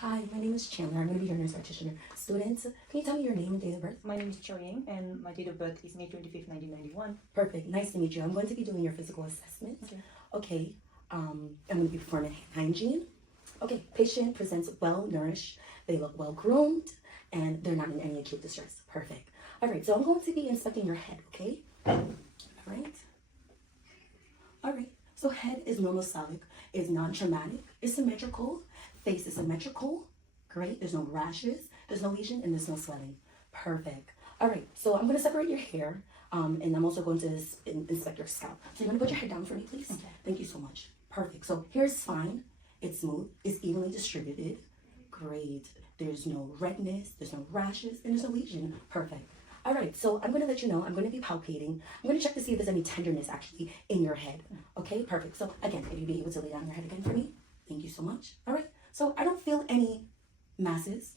Hi, my name is Chandler. I'm going to be your nurse practitioner. Students, can you tell me your name and date of birth? My name is Cho Ying, and my date of birth is May 25th, 1991. Perfect. Nice to meet you. I'm going to be doing your physical assessment. Okay. Okay. I'm going to be performing hygiene. Okay. Patient presents well nourished. They look well groomed, and they're not in any acute distress. Perfect. All right. So I'm going to be inspecting your head. Okay. All right. All right. So head is monocellic, is non-traumatic, is symmetrical, face is symmetrical. Great. There's no rashes, there's no lesion, and there's no swelling. Perfect. All right. So I'm going to separate your hair, and I'm also going to inspect your scalp. So you're going to put your head down for me, please. Okay. Thank you so much. Perfect. So hair's fine. It's smooth. It's evenly distributed. Great. There's no redness, there's no rashes, and there's no lesion. Perfect. All right, so I'm going to let you know, I'm going to be palpating. I'm going to check to see if there's any tenderness actually in your head. Okay, perfect. So again, if you'd be able to lay down your head again for me. Thank you so much. All right, so I don't feel any masses.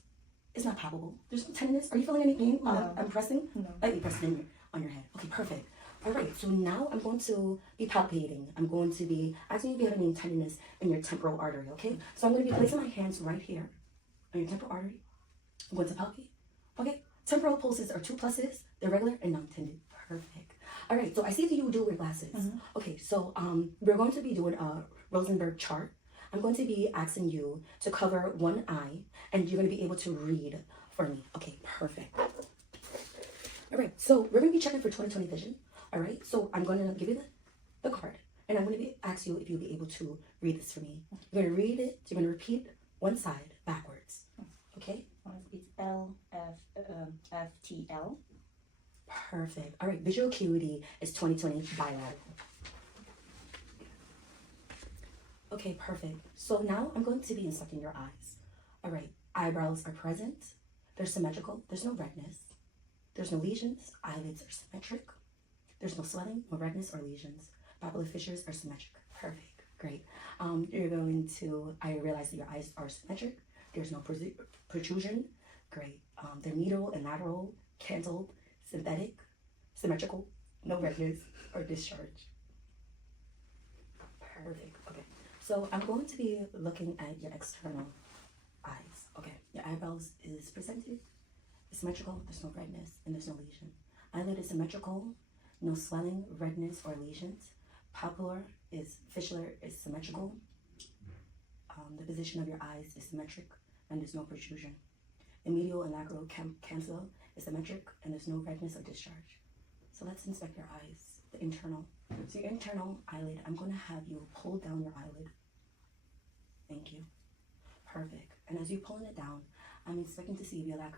It's not palpable. There's no tenderness. Are you feeling any pain while No. I'm pressing? No. Lightly pressing on your head. Okay, perfect. All right, so now I'm going to be palpating. I'm going to be asking you if you have any tenderness in your temporal artery, okay? So I'm going to be placing my hands right here on your temporal artery. I'm going to palpate. Okay, temporal pulses are 2 pluses. They're regular and non-tended. Perfect. All right, so I see that you do wear glasses. Okay, so we're going to be doing a Rosenberg chart. I'm going to be asking you to cover one eye, and you're going to be able to read for me. Okay, perfect. All right, so we're going to be checking for 20/20 vision. All right, so I'm going to give you the card, and I'm going to ask you if you'll be able to read this for me. You're going to read it. You're going to repeat one side backwards. Okay. It's L F F T L. Perfect. All right, visual acuity is 20/20 bilateral. Okay, perfect. So now I'm going to be inspecting your eyes. All right, eyebrows are present. They're symmetrical. There's no redness. There's no lesions. Eyelids are symmetric. There's no swelling, no redness or lesions. Papillary fissures are symmetric. Perfect. Great. You're going to, I realize that your eyes are symmetric. There's no protrusion. Great. They're medial and lateral, cantled, synthetic, symmetrical, no redness or discharge. Perfect. Okay. So I'm going to be looking at your external eyes. Okay. Your eyebrows is presented. It's symmetrical. There's no redness and there's no lesion. Eyelid is symmetrical. No swelling, redness, or lesions. Papillary is fissure is symmetrical. The position of your eyes is symmetric and there's no protrusion. The medial and lateral canthal is symmetric and there's no redness or discharge. So let's inspect your eyes, the internal. So your internal eyelid, I'm going to have you pull down your eyelid. Thank you. Perfect. And as you're pulling it down, I'm expecting to see if you lack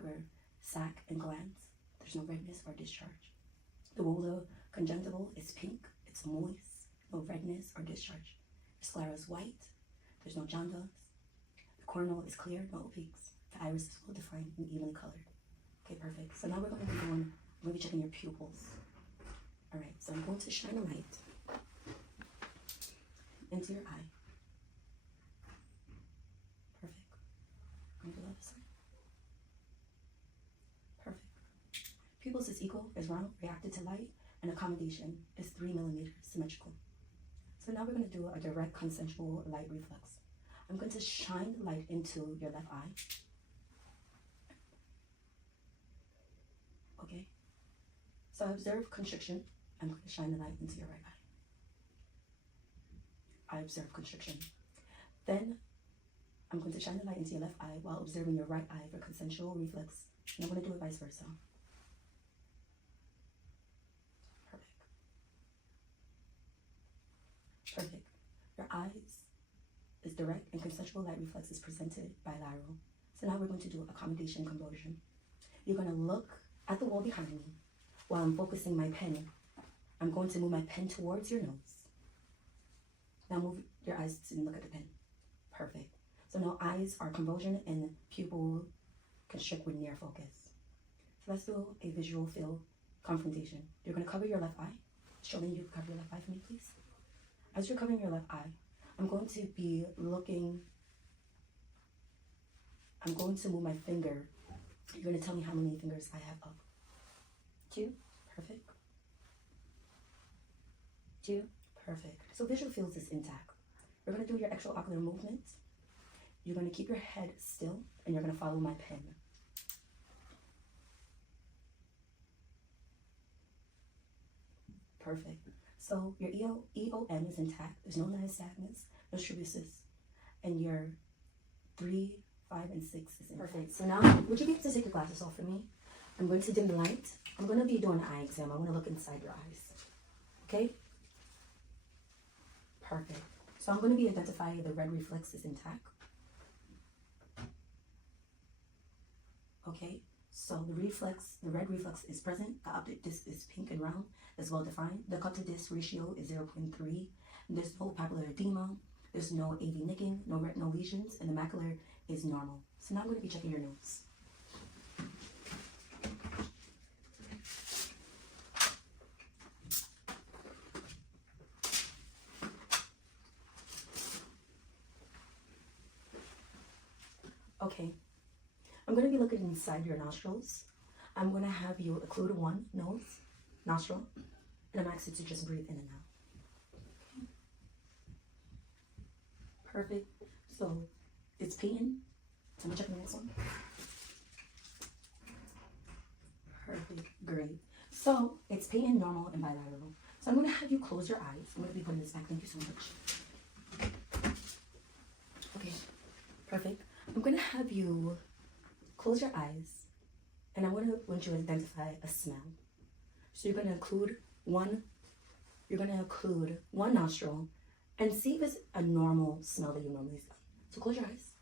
sac and glands. There's no redness or discharge. The volar conjunctival is pink. It's moist. No redness or discharge. The sclera is white. There's no jaundice. The corneal is clear, no opaques. The iris is well defined and evenly colored. Okay, perfect. So now we're going to be checking your pupils. All right, so I'm going to shine a light into your eye. Perfect. I'm going to do the other side. Perfect. Pupils is equal, is round, reacted to light, and accommodation is 3 millimeters, symmetrical. So now we're going to do a direct consensual light reflex. I'm going to shine the light into your left eye. Okay. So I observe constriction. I'm going to shine the light into your right eye. I observe constriction. Then I'm going to shine the light into your left eye while observing your right eye for consensual reflex. And I'm going to do it vice versa. Perfect. Perfect. Your eyes is direct and consensual light reflex is presented bilateral. So now we're going to do accommodation conversion. You're going to look at the wall behind me while I'm focusing my pen. I'm going to move my pen towards your nose. Now move your eyes to look at the pen. Perfect. So now eyes are convulsion and pupil constrict with near focus. So let's do a visual field confrontation. You're going to cover your left eye. Showing you cover your left eye for me, please. As you're covering your left eye, I'm going to be looking. I'm going to move my finger. You're going to tell me how many fingers I have up. 2. Perfect. 2. Perfect. So visual fields is intact. We're going to do your extraocular movements. you're going to keep your head still and you're going to follow my pen. Perfect. So your EON is intact. There's no nystagmus, no strabismus, and your 3, 5, and 6 is intact. Perfect. So now, would you be able to take your glasses off for me? I'm going to dim the light. I'm going to be doing an eye exam. I want to look inside your eyes. Okay? Perfect. So I'm going to be identifying the red reflex is intact. Okay? So the red reflex is present. The optic disc is pink and round. Is well defined. The cut to disc ratio is 0.3. There's no papillary edema. There's no AV nicking, no retinal lesions, and the macular is normal. So now I'm going to be checking your nose. Okay, I'm going to be looking inside your nostrils. I'm going to have you occlude one nostril, and I'm asking you to just breathe in and out. Okay. Perfect. So it's patent. So let me check the next one. Perfect. Great. So it's patent, normal, and bilateral. So I'm going to have you close your eyes. I'm going to be putting this back. Thank you so much. Okay. Perfect. I'm going to have you close your eyes, and I want you to identify a smell. So you're going to include one nostril and see if it's a normal smell that you normally smell. So close your eyes.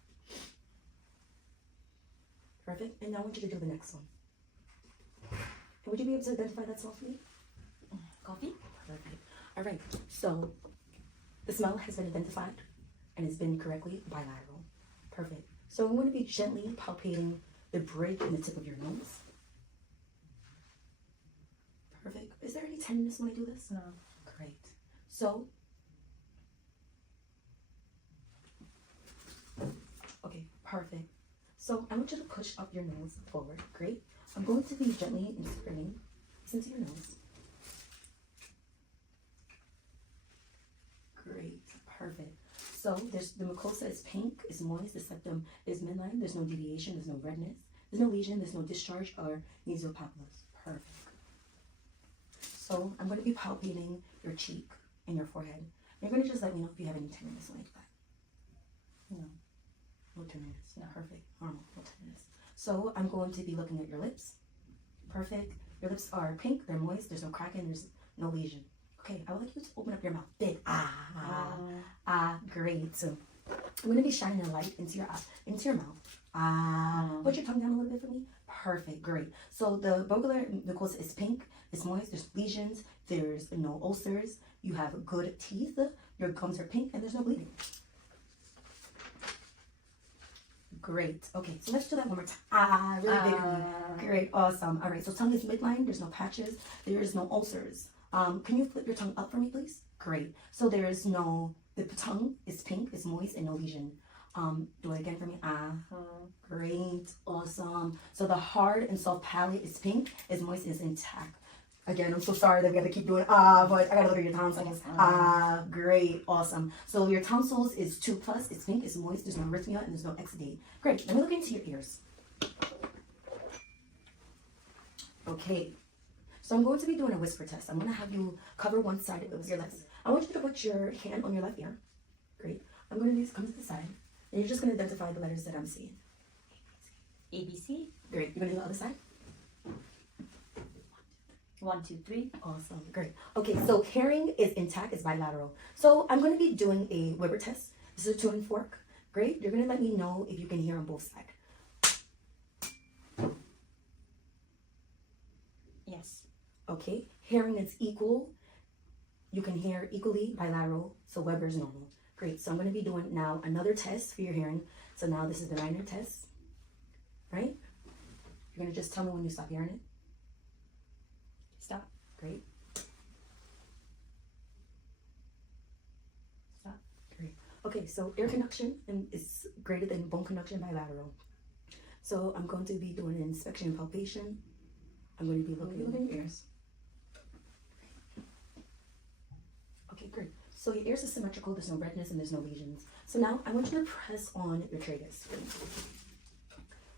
Perfect. And now I want you to do the next one. And would you be able to identify that smell for me? Coffee? Perfect. All right. So the smell has been identified and it's been correctly bilateral. Perfect. So I'm going to be gently palpating the bridge and the tip of your nose. Perfect. Is there any tenderness when I do this? No. Great. So, okay, perfect. So I want you to push up your nose forward. Great. I'm going to be gently inserting this into your nose. Great. Perfect. So the mucosa is pink, is moist, the septum is midline, there's no deviation, there's no redness, there's no lesion, there's no discharge or nasal papillus. Perfect. So I'm going to be palpating your cheek and your forehead. You're going to just let me know if you have any tenderness like that. No. No tenderness. No. Perfect. Normal. No tenderness. So I'm going to be looking at your lips. Perfect. Your lips are pink, they're moist, there's no cracking, there's no lesion. Okay, I would like you to open up your mouth big. Great. So I'm going to be shining a light into your mouth. Put your tongue down a little bit for me. Perfect. Great. So the bronchial mucosa is pink. It's moist. There's lesions. There's no ulcers. You have good teeth. Your gums are pink, and there's no bleeding. Great. Okay, so let's do that one more time. Really big. Great. Awesome. All right. So tongue is midline. There's no patches. There is no ulcers. Can you flip your tongue up for me, please? Great. So there is no. The tongue is pink. It's moist and no lesion. Do it again for me. Great. Awesome. So the hard and soft palate is pink. It's moist. Is intact. Again, I'm so sorry that we got to keep doing but I gotta look at your tonsils. Great, awesome. So your tonsils is 2+. It's pink. It's moist. There's no arrhythmia and there's no exudate. Great. Let me look into your ears. Okay. So I'm going to be doing a whisper test. I'm going to have you cover one side of your left. I want you to put your hand on your left ear. Great. I'm going to come to the side, and you're just going to identify the letters that I'm seeing. ABC. Great. You're going to do the other side. 1, 2, 3. Awesome. Great. Okay, so hearing is intact. It's bilateral. So I'm going to be doing a Weber test. This is a tuning fork. Great. You're going to let me know if you can hear on both sides. Yes. Okay. Hearing is equal. You can hear equally bilateral. So Weber is normal. Great. So I'm going to be doing now another test for your hearing. So now this is the Reiner test. Right? You're going to just tell me when you stop hearing it. Stop. Great. Stop. Great. Okay, so ear conduction is greater than bone conduction bilateral. So I'm going to be doing an inspection and palpation. I'm going to be looking at your ears. Okay, great. So your ears are symmetrical, there's no redness and there's no lesions. So now I want you to press on your tragus.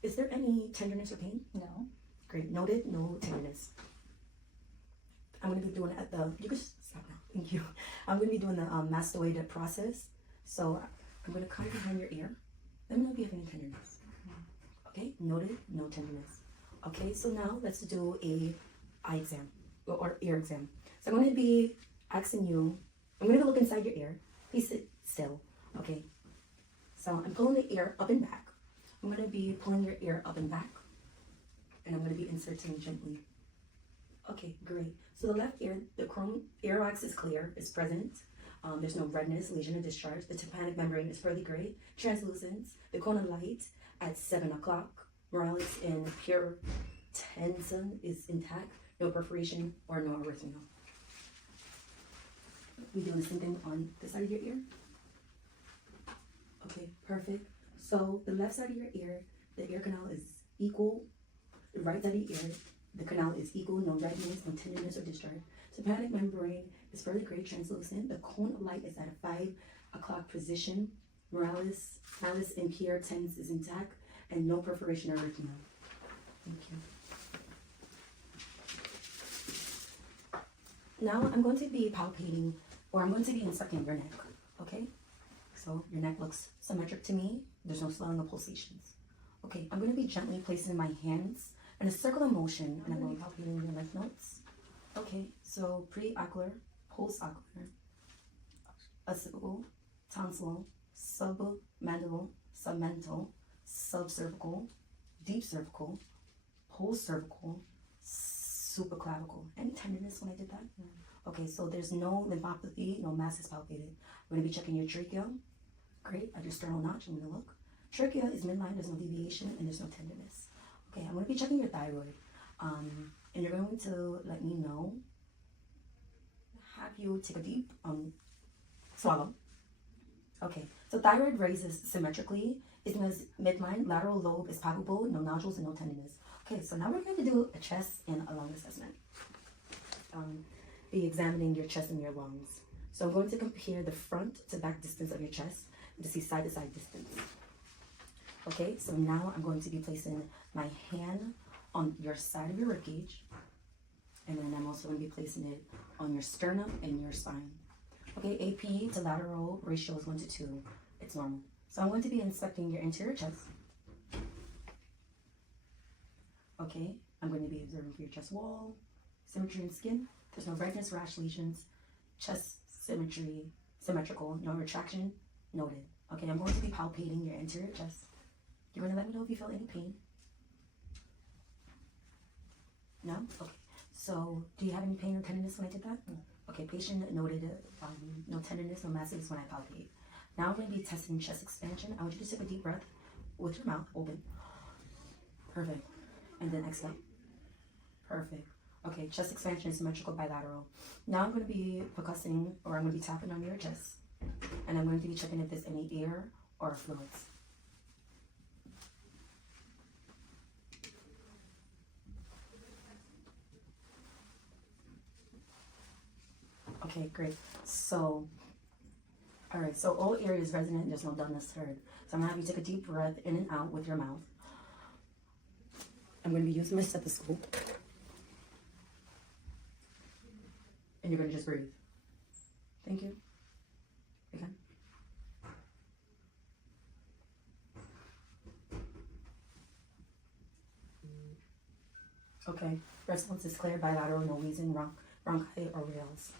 Is there any tenderness or pain? No. Great, noted, no tenderness. I'm gonna be doing it at the, you can stop now, thank you. I'm gonna be doing the mastoid process. So I'm gonna come behind your ear. Let me know if you have any tenderness. Okay, noted, no tenderness. Okay, so now let's do a eye exam or ear exam. So I'm gonna be asking you, I'm gonna look inside your ear. Please sit still, okay? So I'm pulling the ear up and back. I'm gonna be pulling your ear up and back. And I'm gonna be inserting gently. Okay, great. So the left ear, the chrome ear wax is clear, it's present. There's no redness, lesion, or discharge. The tympanic membrane is pearly gray, translucent. The cone of light at 7 o'clock. Moralis and pure tension is intact. No perforation or no arrhythmia. We doing the same thing on this side of your ear? Okay, perfect. So the left side of your ear, the ear canal is equal. The right side of the ear, the canal is equal, no redness, no tenderness or discharge. Tympanic membrane is fairly gray, translucent. The cone of light is at a 5 o'clock position. Moralis and pure tens is intact, and no perforation or arrhythmia. Thank you. Now I'm going to be palpating, or I'm going to be inspecting your neck. Okay? So your neck looks symmetric to me. There's no swelling or pulsations. Okay, I'm going to be gently placing my hands in a circular motion, and I'm going to be palpating your lymph nodes. Okay, so preocular, postocular, occipital, tonsillar, submandible, submental, subcervical, deep cervical, post-cervical, supraclavicle. Any tenderness when I did that? Okay, so there's no lymphopathy, no mass is palpated. I'm going to be checking your trachea. Great, at your sternal notch, I'm going to look. Trachea is midline, there's no deviation, and there's no tenderness. Okay, I'm going to be checking your thyroid. And you're going to let me know. Have you take a deep swallow. Okay, so thyroid raises symmetrically. It's midline, lateral lobe is palpable, no nodules and no tenderness. Okay, so now we're going to do a chest and a lung assessment. Be examining your chest and your lungs. So I'm going to compare the front to back distance of your chest to see side to side distance. Okay, so now I'm going to be placing my hand on your side of your ribcage, and then I'm also going to be placing it on your sternum and your spine. Okay, AP to lateral ratio is 1 to 2. It's normal. So I'm going to be inspecting your anterior chest. Okay, I'm going to be observing for your chest wall, symmetry in skin. There's no redness, rash, lesions. Chest symmetry, symmetrical, no retraction, noted. Okay, I'm going to be palpating your anterior chest. You're going to let me know if you feel any pain. No? Okay. So, do you have any pain or tenderness when I did that? No. Okay, patient noted no tenderness, no masses when I palpate. Now I'm going to be testing chest expansion. I want you to take a deep breath with your mouth open. Perfect. And then exhale. Perfect. Okay, chest expansion is symmetrical bilateral. Now I'm going to be percussing, or I'm going to be tapping on your chest. And I'm going to be checking if there's any air or fluids. Okay, great. So, all right, so all areas resonant, there's no dullness heard. So I'm gonna have you take a deep breath in and out with your mouth. I'm gonna be using my stethoscope. And you're gonna just breathe. Thank you. Again. Okay, response is clear, bilateral, no wheezing, bronchi, or rales.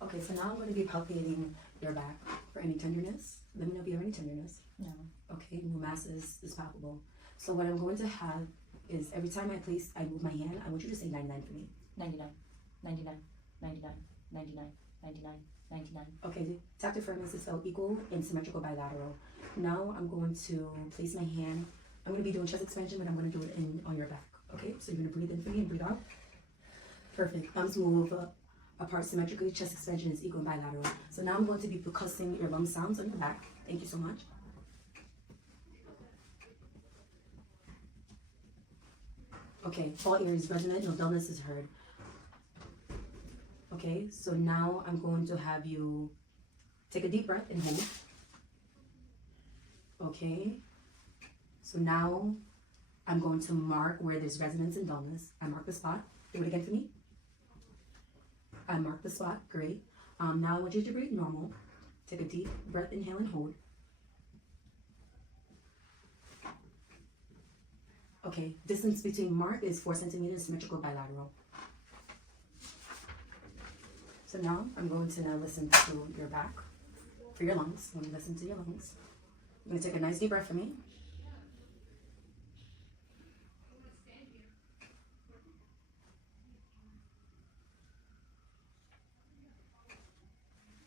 Okay, so now I'm going to be palpating your back for any tenderness. Let me know if you have any tenderness. No. Okay, no mass is palpable. So what I'm going to have is every time I move my hand, I want you to say 99 for me. 99, 99, 99, 99, 99, 99. Okay, tactile firmness is spelled equal and symmetrical bilateral. Now I'm going to place my hand. I'm going to be doing chest expansion, but I'm going to do it on your back. Okay, so you're going to breathe in for me and breathe out. Perfect. Thumbs move apart symmetrically. Chest expansion is equal and bilateral. So now I'm going to be percussing your lung sounds on your back. Thank you so much. Okay, all areas resonant, no dullness is heard. Okay. Okay, so now I'm going to have you take a deep breath and hold. Okay, so now I'm going to mark where there's resonance and dullness. I mark the spot. Do it again for me. I mark the spot. Great. Now I want you to breathe normal. Take a deep breath, inhale and hold. Okay, distance between mark is 4 centimeters, symmetrical bilateral. So now I'm going to now listen to your back for your lungs. I'm going to listen to your lungs. I'm going to take a nice deep breath for me.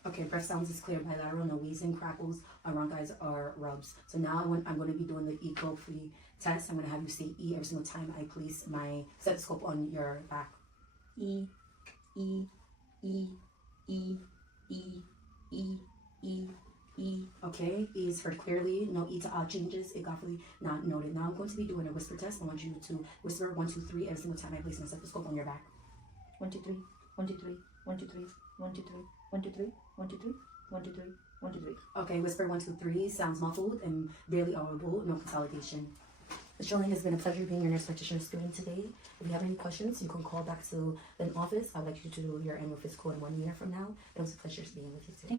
Okay, breath sounds is clear, bilateral, no wheezing, crackles, guys are rubs. So now I'm going to be doing the echo-free test. I'm going to have you say E every single time I place my stethoscope on your back. E, E, E, E, E, E, E, E. Okay, E is heard clearly, no E to odd changes, ignoffully not noted. Now I'm going to be doing a whisper test. I want you to whisper 1, 2, 3 every single time I place my stethoscope on your back. 1, 2, 3, 1, 2, 3, 1, 2, 3, 1, 2, 3, 1, 2, 3, 1, 2, 3, 1, 2, 3, 1, 2, 3. Okay, whisper 1, 2, 3 sounds muffled and barely audible, no consolidation. Ms. Jolene, it's been a pleasure being your nurse practitioner student today. If you have any questions, you can call back to the office. I'd like you to do your annual physical in 1 year from now. It was a pleasure being with you today.